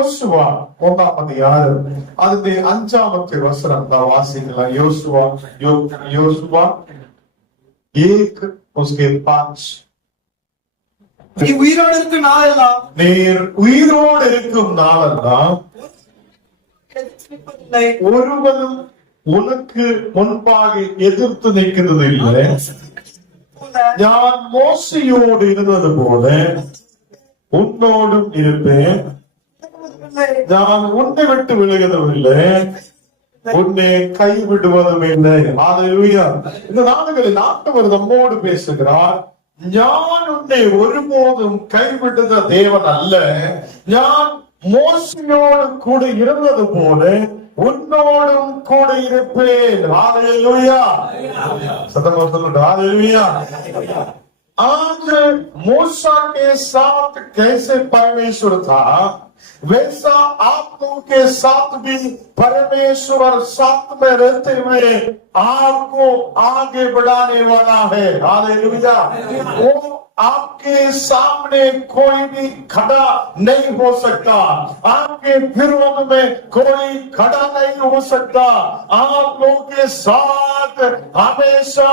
யோசுவா 1 അതിന്റെ 5 വചനം വാസിக்கலாம். யோசுவா 1 उसके 5. நீ உயிரோடு இருக்கும் நாளெல்லாம், நீர் உயிரோடு இருக்கும் நாளெல்லாம் ஒருவனும் உனக்கு முன்பாக எதிர்த்து நிற்கிறது இல்லை. நான் மோசையோடு இருந்தது போல உன்னோடும் இருப்பேன். நான் உன்னை விட்டு விலகுவதில்லை, உன்னை கைவிடுவதும் இல்லை. ஹல்லேலூயா. இந்த நாடுகளில் ஆண்டவர் நம்மோடு பேசுகிறார். ഞാൻ ഉന്നെ ഒരുപോതും കൈവിടുന്ന ദേവൻ അല്ല. ഞാൻ മോശയോട് കൂടെ ഇരുന്നതുപോലെ ഉന്നോടും കൂടെ ഇരുപ്പേൻ. ഹല്ലേലൂയ. സതമോർത്തുണ്ട്. ഹല്ലേലൂയ. आज मूसा के साथ कैसे परमेश्वर था, वैसा आप लोगों के साथ भी परमेश्वर साथ में रहते हुए आपको आगे बढ़ाने वाला है। हालेलुया। वो आपके सामने कोई भी खड़ा नहीं हो सकता, आपके विरोध में कोई खड़ा नहीं हो सकता। आप लोगों के साथ हमेशा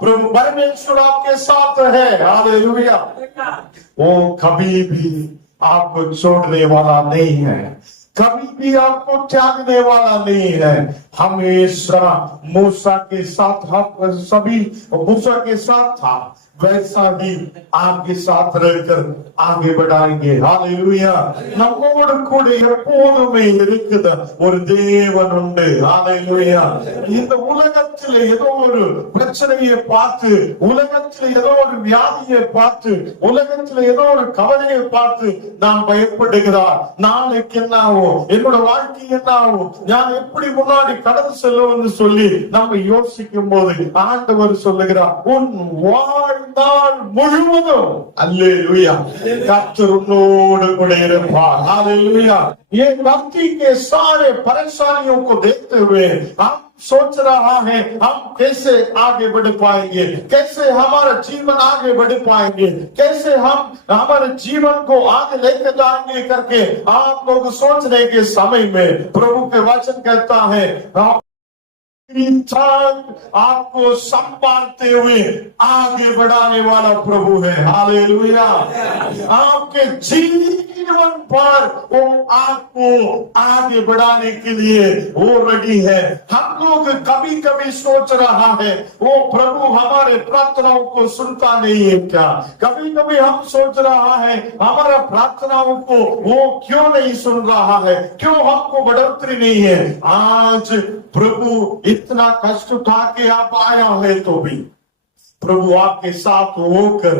प्रभु परमेश्वर आपके साथ है। हालेलुया। वो कभी भी आपको छोड़ने वाला नहीं है, कभी भी आपको त्यागने वाला नहीं है। हमेशा मूसा के साथ, हम सभी मूसा के साथ था, वैसा ही आपके साथ रहकर आगे बढ़ाएंगे। हालेलुया. நம்மோடு கூட எப்போதுமே இருக்கிற ஒரு தேவன் உண்டு. ஹalleluya. இந்த உலகத்தில் ஏதோ ஒரு பிரச்சனையை பார்த்து, உலகத்தில் ஏதோ ஒரு வியாதியை பார்த்து, உலகத்தில் ஏதோ ஒரு கவலையை பார்த்து நான் பயப்படுகிறார். நாளைக்கு என்ன ஆகும், என்னோட வாழ்க்கை என்ன ஆகும், நான் எப்படி முன்னாடி கடந்து செல்லுவேன்னு சொல்லி நம்ம யோசிக்கும் போது ஆண்டவர் சொல்லுகிறார், உன் வாழ்நாள் முழுவதும் அல்லேலூயா கர்த்தர் உன்னோடு கூட இருப்பார். हालेलुया. ये भक्ति के सारे परेशानियों को देखते हुए हम सोच रहा है हम कैसे आगे बढ़ पाएंगे, कैसे हमारा जीवन आगे बढ़ पाएंगे, कैसे हम हमारे जीवन को आगे लेकर जाएंगे करके आप लोग सोचने के समय में प्रभु के वचन कहता है आपको संभालते हुए आगे बढ़ाने वाला प्रभु है। हालेलुया। आपके जीवन पर वो आपको आगे बढ़ाने के लिए वो रेडी है। हम लोग कभी कभी सोच रहा है वो प्रभु हमारे प्रार्थनाओं को सुनता नहीं है क्या, कभी कभी हम सोच रहा है हमारा प्रार्थनाओं को वो क्यों नहीं सुन रहा है, क्यों हमको बढ़ोतरी नहीं है। आज प्रभु इतना कष्ट उठा के आप आया है तो भी प्रभु आपके साथ होकर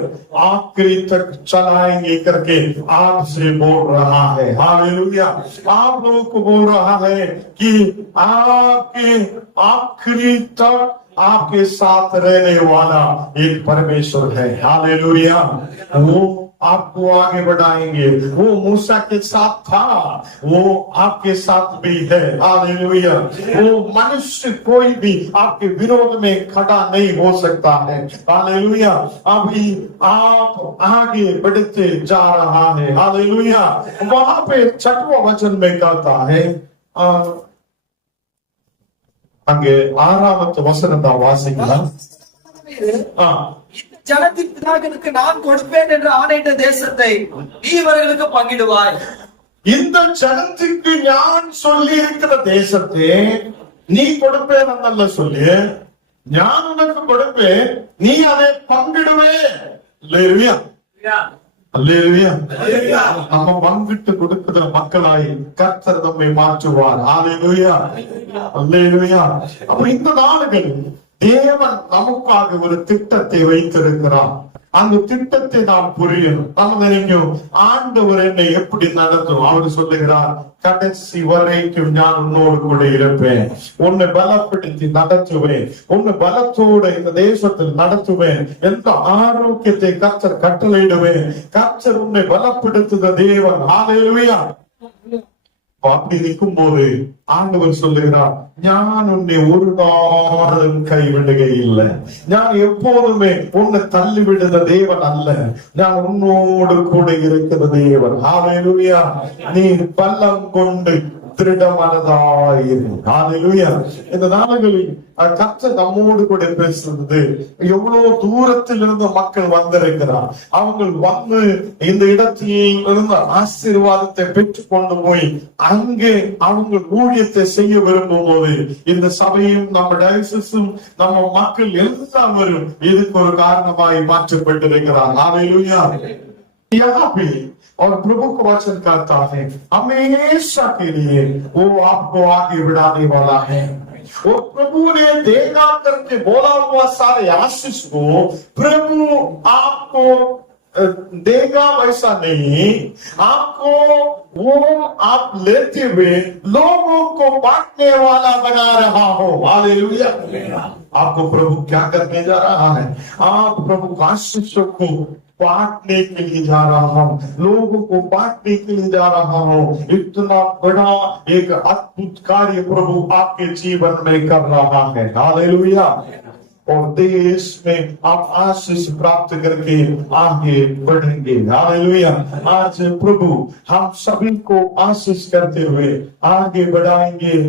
आखिरी तक चलाएंगे करके आपसे बोल रहा है। हालेलुया। आप लोगों को बोल रहा है कि आपके आखिरी तक आपके साथ रहने वाला एक परमेश्वर है। हालेलुया। वो आपको आगे बढ़ाएंगे। वो मूसा के साथ था, वो आपके साथ भी है। हालेलुया। वो मनुष्य कोई भी आपके विरोध में खड़ा नहीं हो सकता है। हालेलुया। अभी आप आगे बढ़ते जा रहा है। हालेलुया। वहां पे 6वां वचन में कहता है, அங்கே 6வது வசனத்தை வாசிக்கலாம். ஜனத்தின் பிதாக்களுக்கு நான் கொடுப்பேன் என்று ஆணையிட்ட தேசத்தை நீ இவர்களுக்கு பங்கிடுவாய். இந்த ஜனத்துக்கு நான் சொல்லி இருக்கிற தேசத்தை நீ கொடுப்பேன் എന്നല്ല சொல்லி, ഞാൻ உனக்கு கொடுப்பேன், நீ அதை பங்கிடுவே. அல்லேலூயா. அல்லேலூயா. நம்ம பங்கிட்டு கொடுக்கிற மக்களாய் கர்த்தர் நம்மை மாற்றுவார். அல்லேலூயா. அல்லேலூயா. அப்ப இந்த நாடுகளில் தேவன் நமக்காக ஒரு திட்டத்தை வைத்திருக்கிறார். அந்த திட்டத்தை நாம் புரியணும். நம்ம நினைக்கும் ஆண்டவர் என்னை எப்படி நடத்தும். அவர் சொல்லுகிறார், கடைசி வரைக்கும் நான் உன்னோடு கூட இருப்பேன், உன்னை பலப்படுத்தி நடத்துவேன், உன்னை பலத்தோடு இந்த தேசத்தில் நடத்துவேன், எந்த ஆரோக்கியத்தை கர்த்தர் கட்டளையிடுவேன். கர்த்தர் உன்னை பலப்படுத்துத தேவன். ஹல்லேலூயா. அப்படி நிற்கும் போது ஆண்டவர் சொல்லுகிறார், நான் உன்னை ஒரு நாளும் கைவிடுகை இல்லை. நான் எப்போதுமே உன்னை தள்ளிவிடுத தேவன் அல்ல, நான் உன்னோடு கூட இருக்கிற தேவன். ஹல்லேலூயா. நீ பல்லம் கொண்டு திருடமானதாயிரு. ஹல்லேலூயா. இந்த நாடுகளில் கர்த்தர் நம்மோடு கூட பேசுறது, எவ்வளவு தூரத்தில் இருந்து மக்கள் வந்திருக்கிறார். அவங்க வந்து இந்த இடத்தில் இருந்து ஆசீர்வாதத்தை பெற்றுக் கொண்டு போய் அங்கே அவங்க ஊழியத்தை செய்ய விரும்பும் போது இந்த சபையும் நம்ம டயசிஸும் நம்ம மக்கள் எல்லாரும் இதுக்கு ஒரு காரணமாய் மாற்றப்பட்டிருக்கிறார். ஹல்லேலூயா. यहाँ पे और प्रभु का वचन कहता है हमेशा के लिए वो आपको आगे बढ़ाने वाला है। और प्रभु ने देगा करके बोला हुआ सारे आशीष को प्रभु आपको देगा, वैसा नहीं। आपको वो आप लेते हुए लोगों को बांटने वाला बना रहा हो। हालेलुया। आपको प्रभु क्या करने जा रहा है? आप प्रभु का आशीषों को बांटने के लिए जा रहा हूं, लोगों को बांटने के लिए जा रहा हूं। इतना बड़ा एक अद्भुत कार्य प्रभु आपके जीवन में कर रहा है। हालेलुया। और देश में आप आशीष प्राप्त करके आगे बढ़ेंगे। हालेलुया। आज प्रभु हम सभी को आशीष करते हुए आगे बढ़ाएंगे।